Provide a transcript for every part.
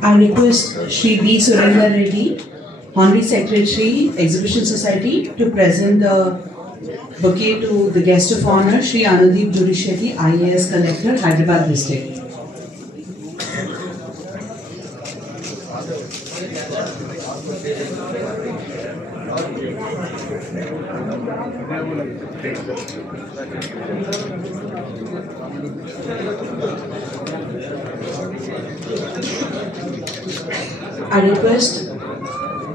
I request Shri B. Surendra Reddy, Honorary Secretary, Exhibition Society, to present the bouquet to the guest of honor, Shri Anudeep Jurishetty, IAS Collector, Hyderabad District. I request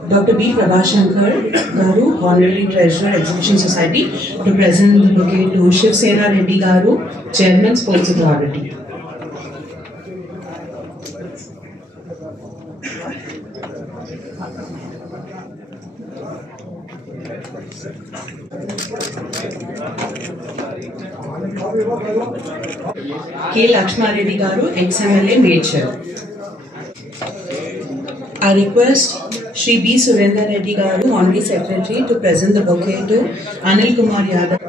Dr. B. Prabhashankar Garu, Honorary Treasurer, Exhibition Society, to present the bouquet to Shiv Sena Reddy Garu, Chairman, Sports Authority. K. Lakshma Reddy Garu, ex-MLA, Medchal. I request Shri B. Surendra Reddy Garu, Honorary Secretary, to present the bouquet to Anil Kumar Yadav.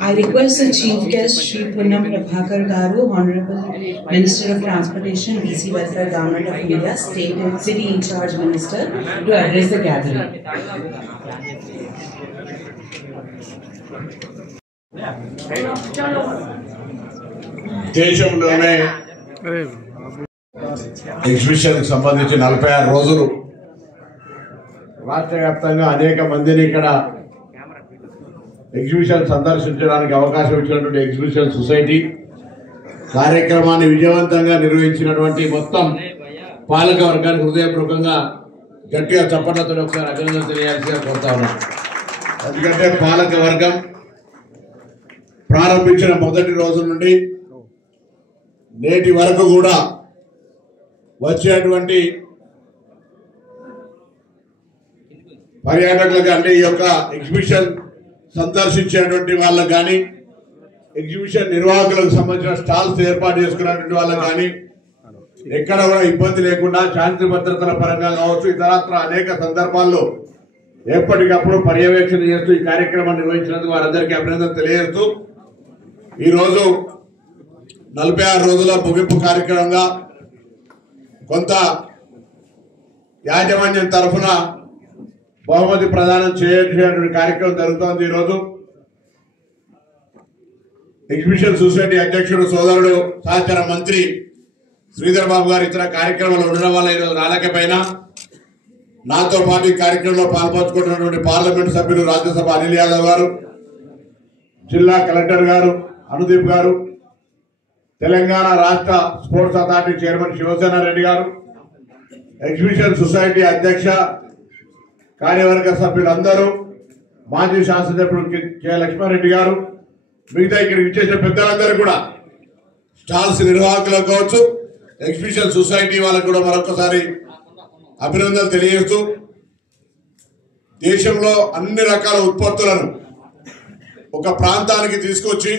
I request the Chief Guest, Shri Punnam Prabhakar Garu, Honorable Minister of Transportation, BC Welfare, Government of India, State and City in Charge Minister, to address the gathering. దేశంలోనే exhibition సంబంధించి 46 రోజులు రాష్ట్ర వ్యాప్తంగా అనేక మందిని ఇక్కడ exhibition సందర్శించడానికి అవకాశం ఇచ్చినటువంటి ఎగ్జిబిషన్ సొసైటీ కార్యక్రమాన్ని విజయవంతంగా నిర్వహించినటువంటి మొత్తం పాలక వర్గానికి హృదయపూర్వకంగా గట్టిగా చప్పట్లతో ఒకసారి అభినందన తెలియాల్సిగా కోరుతా ఉన్నాం. ఎందుకంటే పాలక వర్గం ప్రారంభించిన మొదటి రోజు నుండి నేటి వరకు కూడా వచ్చేటువంటి పర్యాటకులకు అంటే ఈ యొక్క ఎగ్జిబిషన్ సందర్శించేటువంటి వాళ్ళకు కానీ ఎగ్జిబిషన్ నిర్వాహకులకు సంబంధించిన స్టాల్స్ ఏర్పాటు చేసుకున్నటువంటి వాళ్ళకు కానీ ఎక్కడ కూడా ఇబ్బంది లేకుండా శాంతి భద్రతల పరంగా కావచ్చు ఇతరత్ర అనేక సందర్భాల్లో ఎప్పటికప్పుడు పర్యవేక్షణ చేస్తూ ఈ కార్యక్రమాన్ని నిర్వహించినందుకు వారందరికీ అభినందన తెలియజేస్తూ ఈరోజు 46 రోజుల ముగింపు కార్యక్రమంగా కొంత యాజమాన్యం తరఫున బహుమతి ప్రదానం చేయాల్సినటువంటి కార్యక్రమం జరుగుతోంది. ఈరోజు ఎగ్జిబిషన్ సొసైటీ అధ్యక్షుడు సోదరుడు సహచర మంత్రి శ్రీధర్ బాబు గారు ఇతర కార్యక్రమాలు ఉండడం వల్ల ఈరోజు రాలేకపోయినా నాతో పాటు ఈ కార్యక్రమంలో పాల్పంచుకుంటున్నటువంటి పార్లమెంటు సభ్యులు రాజ్యసభ అనిల్ యాదవ్ గారు, జిల్లా కలెక్టర్ గారు అనుదీప్ గారు, తెలంగాణ రాష్ట్ర sports authority chairman Shivasena Reddy గారు, ఎగ్జిబిషన్ సొసైటీ అధ్యక్ష కార్యవర్గ సభ్యులందరూ, మాజీ శాసనసభ్యుడు కె లక్ష్మారెడ్డి గారు, మిగతా ఇక్కడికి ఇచ్చేసిన పెద్దలందరూ కూడా స్టాల్స్ నిర్వాహకులకు కావచ్చు ఎగ్జిబిషన్ సొసైటీ వాళ్ళకు కూడా మరొకసారి అభినందనలు తెలియజేస్తూ దేశంలో అన్ని రకాల ఉత్పత్తులను ఒక ప్రాంతానికి తీసుకొచ్చి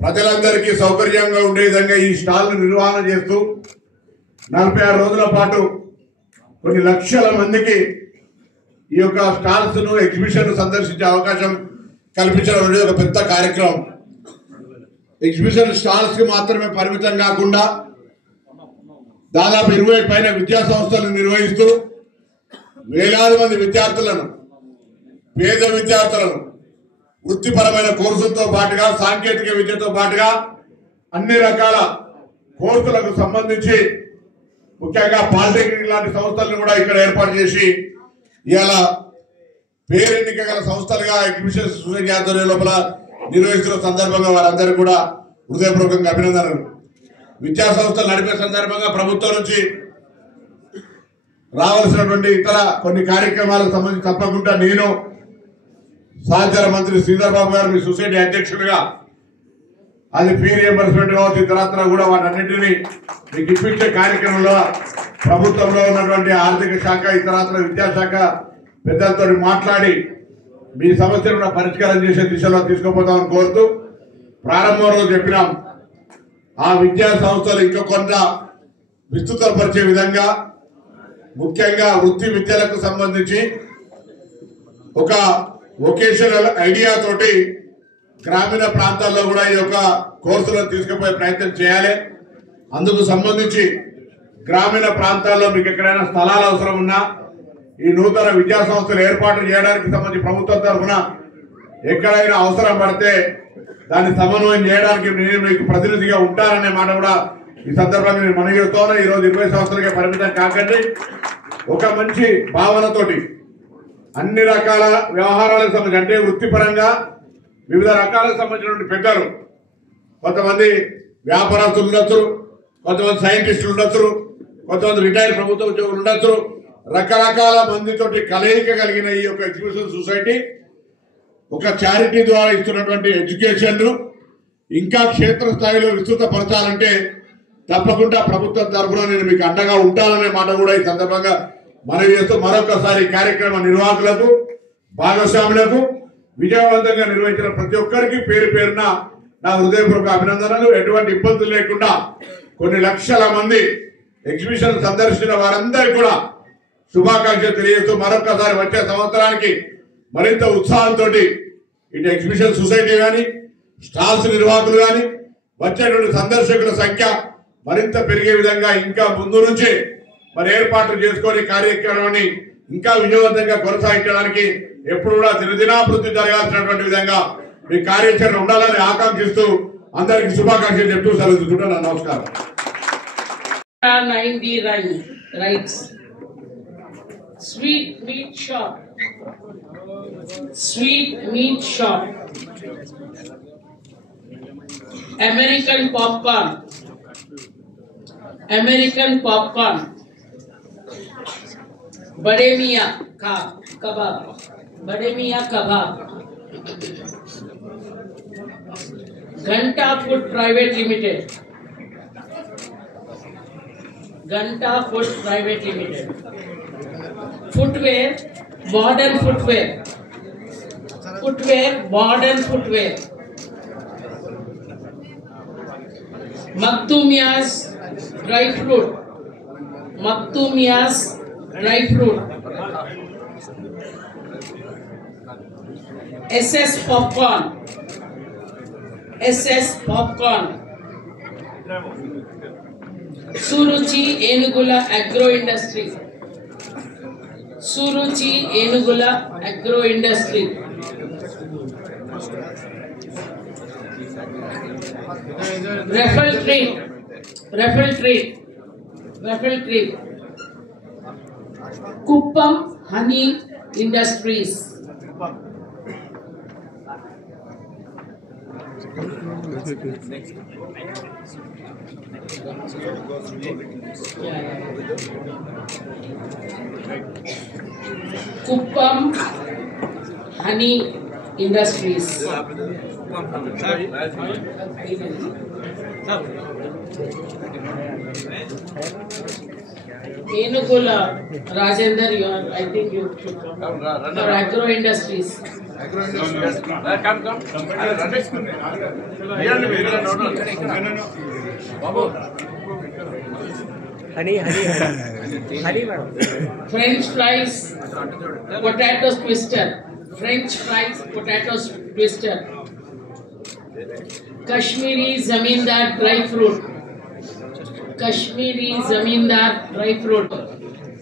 ప్రజలందరికీ సౌకర్యంగా ఉండే విధంగా ఈ స్టాల్ను నిర్వహణ చేస్తూ 46 రోజుల పాటు కొన్ని లక్షల మందికి ఈ యొక్క స్టాల్స్ ను ఎగ్జిబిషన్ సందర్శించే అవకాశం కల్పించడం అనేది ఒక పెద్ద కార్యక్రమం. ఎగ్జిబిషన్ స్టాల్స్ కి మాత్రమే పరిమితం కాకుండా దాదాపు 20 పైన విద్యా సంస్థలను నిర్వహిస్తూ వేలాది మంది విద్యార్థులను, పేద విద్యార్థులను వృత్తిపరమైన కోర్సులతో పాటుగా సాంకేతిక విద్యతో పాటుగా అన్ని రకాల కోర్సులకు సంబంధించి ముఖ్యంగా పాలిటెక్నిక్ లాంటి సంస్థలను కూడా ఇక్కడ ఏర్పాటు చేసి ఇవాళ పేరెన్నిక గల సంస్థలుగా ఎగ్జిబిషన్ సొసైటీ ఆధ్వర్యం లోపల నిర్వహిస్తున్న సందర్భంగా వారందరూ కూడా హృదయపూర్వకంగా అభినందనలు. విద్యా సంస్థలు నడిపే సందర్భంగా ప్రభుత్వం నుంచి రావాల్సినటువంటి ఇతర కొన్ని కార్యక్రమాలకు సంబంధించి తప్పకుండా నేను సహచర మంత్రి శ్రీధర్ బాబు గారు మీ సొసైటీ అధ్యక్షుడిగా అది ఫీ రియంబర్స్మెంట్ కావచ్చు ఇతరత్ర కూడా వాటన్నింటినీ మీకు ఇప్పించే కార్యక్రమంలో ప్రభుత్వంలో ఉన్నటువంటి ఆర్థిక శాఖ ఇతరత్ర విద్యాశాఖ పెద్దలతో మాట్లాడి మీ సమస్యలను పరిష్కారం చేసే దిశలో తీసుకుపోతామని కోరుతూ ప్రారంభంలో చెప్పినాం ఆ విద్యా సంస్థలు ఇంకా కొంత విస్తృతపరిచే విధంగా ముఖ్యంగా వృత్తి విద్యలకు సంబంధించి ఒక వొకేషనల్ ఐడియా తోటి గ్రామీణ ప్రాంతాల్లో కూడా ఈ యొక్క కోర్సులను తీసుకుపోయే ప్రయత్నం చేయాలి. అందుకు సంబంధించి గ్రామీణ ప్రాంతాల్లో మీకు ఎక్కడైనా స్థలాలు అవసరం ఉన్నా ఈ నూతన విద్యా సంస్థలు ఏర్పాటు చేయడానికి సంబంధించి ప్రభుత్వం తరఫున ఎక్కడైనా అవసరం పడితే దాన్ని సమన్వయం చేయడానికి నేను మీకు ప్రతినిధిగా ఉంటాననే మాట కూడా ఈ సందర్భంగా నేను మనవి చేస్తాను. ఈ రోజు 20 సంవత్సరాలకే పరిమితం కాకండి, ఒక మంచి భావనతోటి అన్ని రకాల వ్యవహారాలకు సంబంధించి అంటే వృత్తిపరంగా వివిధ రకాలకు సంబంధించినటువంటి పెద్దలు, కొంతమంది వ్యాపారస్తులు ఉండొచ్చు, కొంతమంది సైంటిస్టులు ఉండొచ్చు, కొంతమంది రిటైర్డ్ ప్రభుత్వ ఉద్యోగులు ఉండొచ్చు, రకరకాల మందితోటి కలయిక కలిగిన ఈ యొక్క ఎగ్జిబిషన్ సొసైటీ ఒక చారిటీ ద్వారా ఇస్తున్నటువంటి ఎడ్యుకేషన్ ఇంకా క్షేత్రస్థాయిలో విస్తృతపరచాలంటే తప్పకుండా ప్రభుత్వం తరఫున నేను మీకు అండగా ఉంటాననే మాట కూడా ఈ సందర్భంగా మనవి చేస్తూ మరొకసారి కార్యక్రమ నిర్వాహకులకు భాగస్వాములకు విజయవంతంగా నిర్వహించిన ప్రతి ఒక్కరికి పేరు పేరున నా హృదయపూర్వక అభినందనలు. ఎటువంటి ఇబ్బందులు లేకుండా కొన్ని లక్షల మంది ఎగ్జిబిషన్ సందర్శించిన వారందరికీ కూడా శుభాకాంక్షలు తెలియజేస్తూ మరొకసారి వచ్చే సంవత్సరానికి మరింత ఉత్సాహంతో ఇటు ఎగ్జిబిషన్ సొసైటీ కానీ స్టాల్స్ నిర్వాహకులు కానీ వచ్చేటువంటి సందర్శకుల సంఖ్య మరింత పెరిగే విధంగా ఇంకా ముందు నుంచి మరి ఏర్పాట్లు చేసుకొని కార్యక్రమాన్ని ఇంకా విజయవంతంగా కొనసాగించడానికి ఎప్పుడు కూడా దినదినాభివృద్ధి జరగాల్సినటువంటి విధంగా మీ కార్యాచరణ ఉండాలని ఆకాంక్షిస్తూ అందరికి శుభాకాంక్షలు చెప్తూ సెలవుకుంటున్నాను. నమస్కారం. 90 rights. Sweet meat shop. Sweet meat shop. American popcorn. American popcorn. Bade Miyan kebab. Bade Miyan kebab. Ghanta Food Private Limited. Ghanta Food Private Limited. Footwear, modern footwear. Footwear, modern footwear. Maktumia's dry fruit. Maktumia's dry fruit. SS popcorn. SS popcorn. Suruchi Enugula Agro Industry. Suruchi Enugula Agro Industry. Raffle Tree. Raffle Tree. Raffle Tree. Kuppam Honey Industries. Kuppam Honey Industries. Enugula Rajendra, I think you should come. For Agro Industries. Honey, madam. French fries, potato twister. French fries, potato twister. Kashmiri Zamindar dry fruit. Kashmiri Zamindar dry fruit.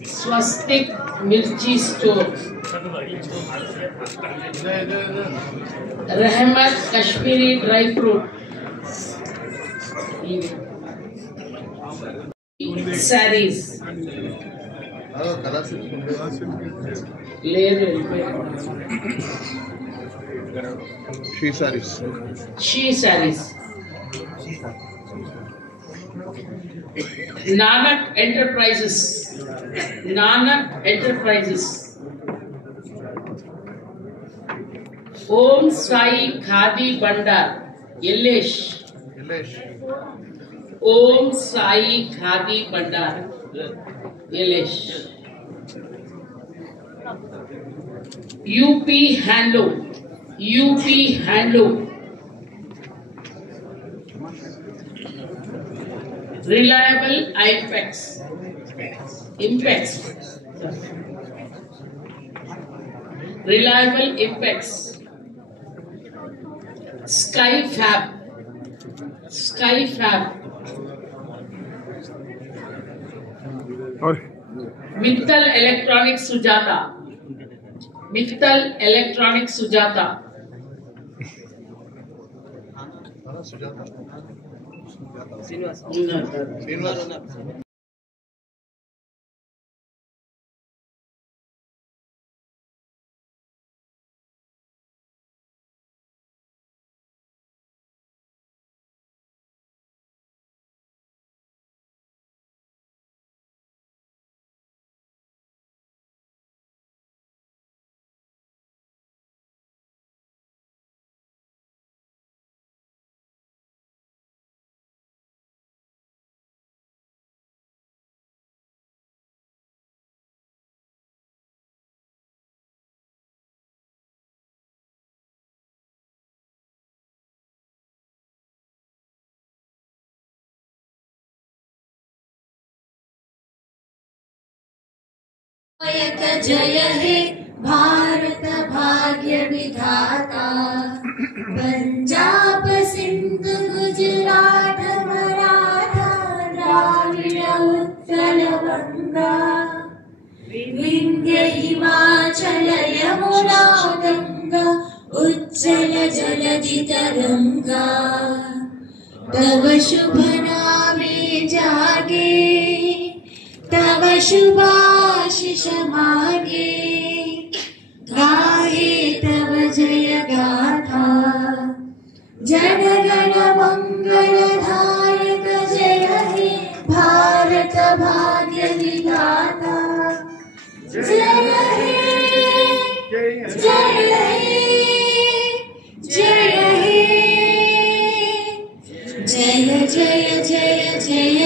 Swastik Mirchi store. Rahmat Kashmiri dry fruit. Saris. She sarees. She sarees. Nanak Enterprises. Nanak Enterprises. Om Sai Khadi Bandar. Yellesh. Om Sai Khadi Bandar. Yellesh. UP Handloom. UP Handloom. Reliable Impex. Reliable Apex, Skyfab, Mittal Electronics Sujata, जय हे भारत भाग्य विधाता, पंजाब सिंध गुजरात मराठा द्राविड़ उत्कल गंगा, विंध्य हिमाचल यमुना गंगा उज्जल जलधि तरंगा, तव शुभ नामे जागे, तव शुभाशिष मागे, गाहे तव जय गाथा, जन गण मंगल धायक जय हे भारत भाग्य विधाता, जय हे जय हे जय हे, जय जय जय जय